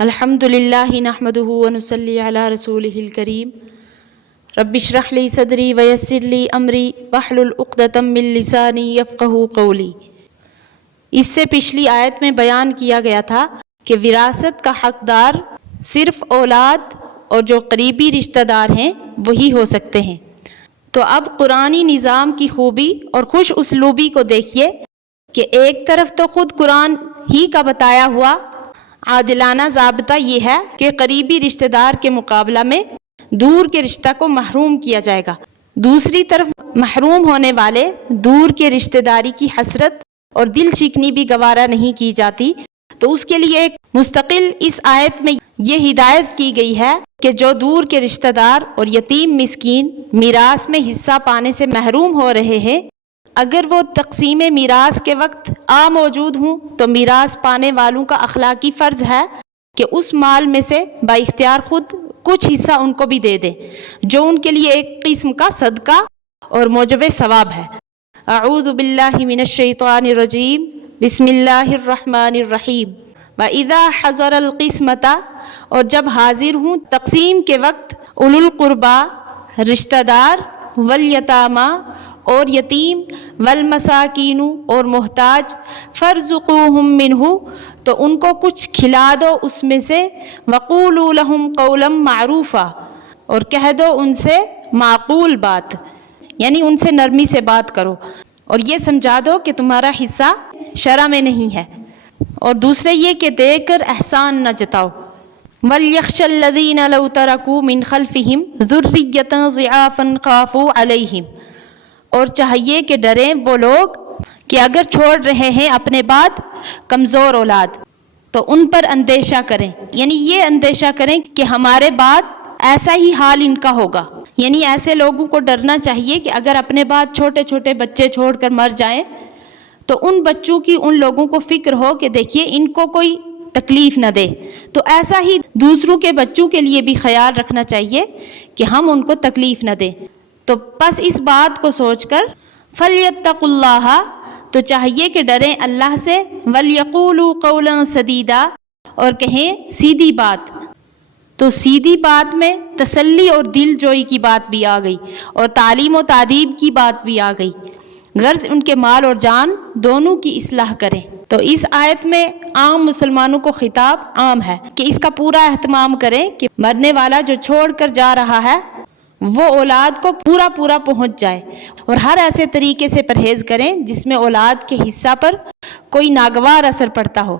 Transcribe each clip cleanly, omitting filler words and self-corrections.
الحمدللہ نحمدہ ونصلی علی رسولہ الکریم رب اشرح لی صدری ویسر لی امری واحلل عقدۃ من لسانی یفقہوا قولی۔ اس سے پچھلی آیت میں بیان کیا گیا تھا کہ وراثت کا حقدار صرف اولاد اور جو قریبی رشتہ دار ہیں وہی ہو سکتے ہیں۔ تو اب قرآنی نظام کی خوبی اور خوش اسلوبی کو دیکھیے کہ ایک طرف تو خود قرآن ہی کا بتایا ہوا عادلانہ ضابطہ یہ ہے کہ قریبی رشتہ دار کے مقابلہ میں دور کے رشتہ کو محروم کیا جائے گا، دوسری طرف محروم ہونے والے دور کے رشتہ داری کی حسرت اور دل چیکنی بھی گوارا نہیں کی جاتی۔ تو اس کے لیے ایک مستقل اس آیت میں یہ ہدایت کی گئی ہے کہ جو دور کے رشتہ دار اور یتیم مسکین میراث میں حصہ پانے سے محروم ہو رہے ہیں، اگر وہ تقسیم میراث کے وقت موجود ہوں تو میراث پانے والوں کا اخلاقی فرض ہے کہ اس مال میں سے با اختیار خود کچھ حصہ ان کو بھی دے دیں، جو ان کے لیے ایک قسم کا صدقہ اور موجب ثواب ہے۔ اعوذ باللہ من الشیطان الرجیم، بسم اللہ الرحمن الرحیم۔ وَإِذَا حَضَرَ الْقِسْمَةَ، اور جب حاضر ہوں تقسیم کے وقت، اولو القربا رشتہ دار، والیتاما اور یتیم، والمساکین اور محتاج، فارزقوہم منہ، تو ان کو کچھ کھلا دو اس میں سے، وقولوا لہم قولا معروفا، اور کہہ دو ان سے معقول بات، یعنی ان سے نرمی سے بات کرو اور یہ سمجھا دو کہ تمہارا حصہ شرع میں نہیں ہے، اور دوسرے یہ کہ دے کر احسان نہ جتاؤ۔ وَلْيَخْشَ الَّذِينَ لَوْ تَرَكُوا مِنْ خَلْفِهِمْ ذُرِّيَّةً ضِعَافًا خَافُوا عَلَيْهِمْ، اور چاہیے کہ ڈریں وہ لوگ کہ اگر چھوڑ رہے ہیں اپنے بعد کمزور اولاد تو ان پر اندیشہ کریں، یعنی یہ اندیشہ کریں کہ ہمارے بعد ایسا ہی حال ان کا ہوگا، یعنی ایسے لوگوں کو ڈرنا چاہیے کہ اگر اپنے بعد چھوٹے چھوٹے بچے چھوڑ کر مر جائیں تو ان بچوں کی ان لوگوں کو فکر ہو کہ دیکھیے ان کو کوئی تکلیف نہ دے، تو ایسا ہی دوسروں کے بچوں کے لیے بھی خیال رکھنا چاہیے کہ ہم ان کو تکلیف نہ دیں۔ تو بس اس بات کو سوچ کر فَلْيَتَّقُوا اللَّهَ، تو چاہیے کہ ڈریں اللہ سے، وَلْيَقُولُوا قَوْلًا سَدِيدًا، اور کہیں سیدھی بات۔ تو سیدھی بات میں تسلی اور دل جوئی کی بات بھی آ گئی اور تعلیم و تادیب کی بات بھی آ گئی، غرض ان کے مال اور جان دونوں کی اصلاح کریں۔ تو اس آیت میں عام مسلمانوں کو خطاب عام ہے کہ اس کا پورا اہتمام کریں کہ مرنے والا جو چھوڑ کر جا رہا ہے وہ اولاد کو پورا پہنچ جائے، اور ہر ایسے طریقے سے پرہیز کریں جس میں اولاد کے حصہ پر کوئی ناگوار اثر پڑتا ہو۔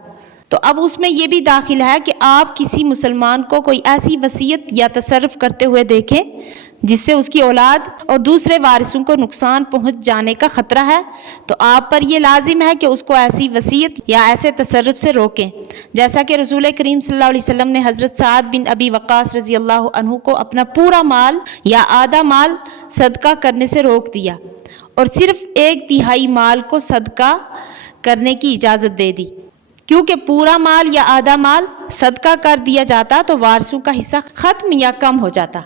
تو اب اس میں یہ بھی داخل ہے کہ آپ کسی مسلمان کو کوئی ایسی وصیت یا تصرف کرتے ہوئے دیکھیں جس سے اس کی اولاد اور دوسرے وارثوں کو نقصان پہنچ جانے کا خطرہ ہے، تو آپ پر یہ لازم ہے کہ اس کو ایسی وصیت یا ایسے تصرف سے روکیں، جیسا کہ رسول کریم صلی اللہ علیہ وسلم نے حضرت سعد بن ابی وقاص رضی اللہ عنہ کو اپنا پورا مال یا آدھا مال صدقہ کرنے سے روک دیا اور صرف 1/3 مال کو صدقہ کرنے کی اجازت دے دی، کیونکہ پورا مال یا آدھا مال صدقہ کر دیا جاتا تو وارثوں کا حصہ ختم یا کم ہو جاتا۔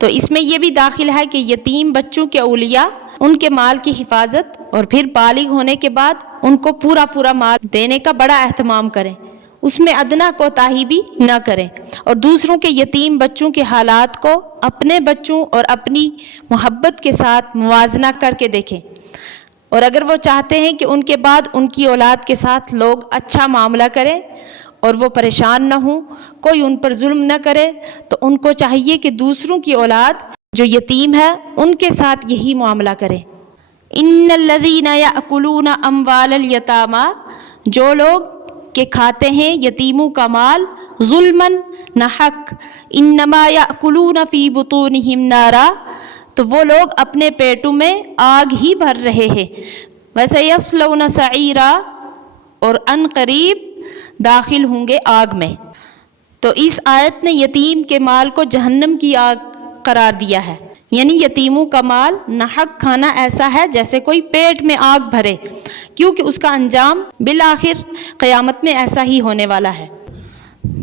تو اس میں یہ بھی داخل ہے کہ یتیم بچوں کے اولیاء ان کے مال کی حفاظت اور پھر بالغ ہونے کے بعد ان کو پورا مال دینے کا بڑا اہتمام کریں، اس میں ادنا کوتاہی بھی نہ کریں، اور دوسروں کے یتیم بچوں کے حالات کو اپنے بچوں اور اپنی محبت کے ساتھ موازنہ کر کے دیکھیں، اور اگر وہ چاہتے ہیں کہ ان کے بعد ان کی اولاد کے ساتھ لوگ اچھا معاملہ کریں اور وہ پریشان نہ ہوں، کوئی ان پر ظلم نہ کرے، تو ان کو چاہیے کہ دوسروں کی اولاد جو یتیم ہے ان کے ساتھ یہی معاملہ کریں۔ ان الذین یأکلون اموال الیتامی، جو لوگ کہ کھاتے ہیں یتیموں کا مال ظلماً نہ حق، انما یأکلون فی بطونہم نارا، تو وہ لوگ اپنے پیٹوں میں آگ ہی بھر رہے ہیں، وَسَيَصْلَوْنَ سَعِيرًا، اور ان قریب داخل ہوں گے آگ میں۔ تو اس آیت نے یتیم کے مال کو جہنم کی آگ قرار دیا ہے، یعنی یتیموں کا مال ناحق کھانا ایسا ہے جیسے کوئی پیٹ میں آگ بھرے، کیونکہ اس کا انجام بالآخر قیامت میں ایسا ہی ہونے والا ہے۔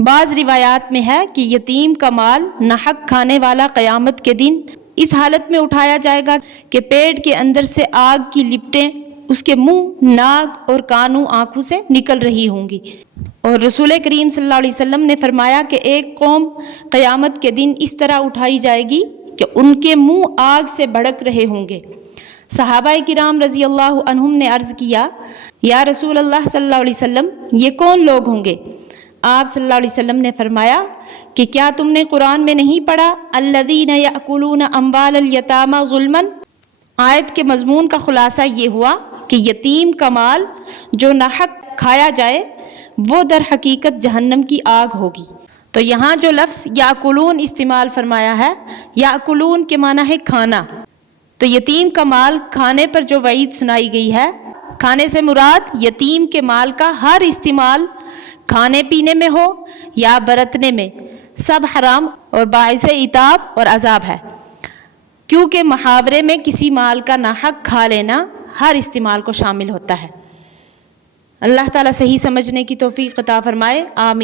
بعض روایات میں ہے کہ یتیم کا مال ناحق کھانے والا قیامت کے دن اس حالت میں اٹھایا جائے گا کہ پیٹ کے اندر سے آگ کی لپٹیں اس کے منہ، ناک اور کانوں، آنکھوں سے نکل رہی ہوں گی۔ اور رسول کریم صلی اللہ علیہ وسلم نے فرمایا کہ ایک قوم قیامت کے دن اس طرح اٹھائی جائے گی کہ ان کے منہ آگ سے بھڑک رہے ہوں گے۔ صحابہ کرام رضی اللہ عنہم نے عرض کیا، یا رسول اللہ صلی اللہ علیہ وسلم، یہ کون لوگ ہوں گے؟ آپ صلی اللہ علیہ وسلم نے فرمایا کہ کیا تم نے قرآن میں نہیں پڑھا الذین یأکلون اموال الیتامی ظلما؟ آیت کے مضمون کا خلاصہ یہ ہوا کہ یتیم کا مال جو ناحق کھایا جائے وہ در حقیقت جہنم کی آگ ہوگی۔ تو یہاں جو لفظ یاکلون استعمال فرمایا ہے، یاکلون کے معنی ہے کھانا۔ تو یتیم کا مال کھانے پر جو وعید سنائی گئی ہے، کھانے سے مراد یتیم کے مال کا ہر استعمال کھانے پینے میں ہو یا برتنے میں، سب حرام اور باعث عتاب اور عذاب ہے، کیونکہ محاورے میں کسی مال کا ناحق کھا لینا ہر استعمال کو شامل ہوتا ہے۔ اللہ تعالیٰ صحیح سمجھنے کی توفیق عطا فرمائے، آمین۔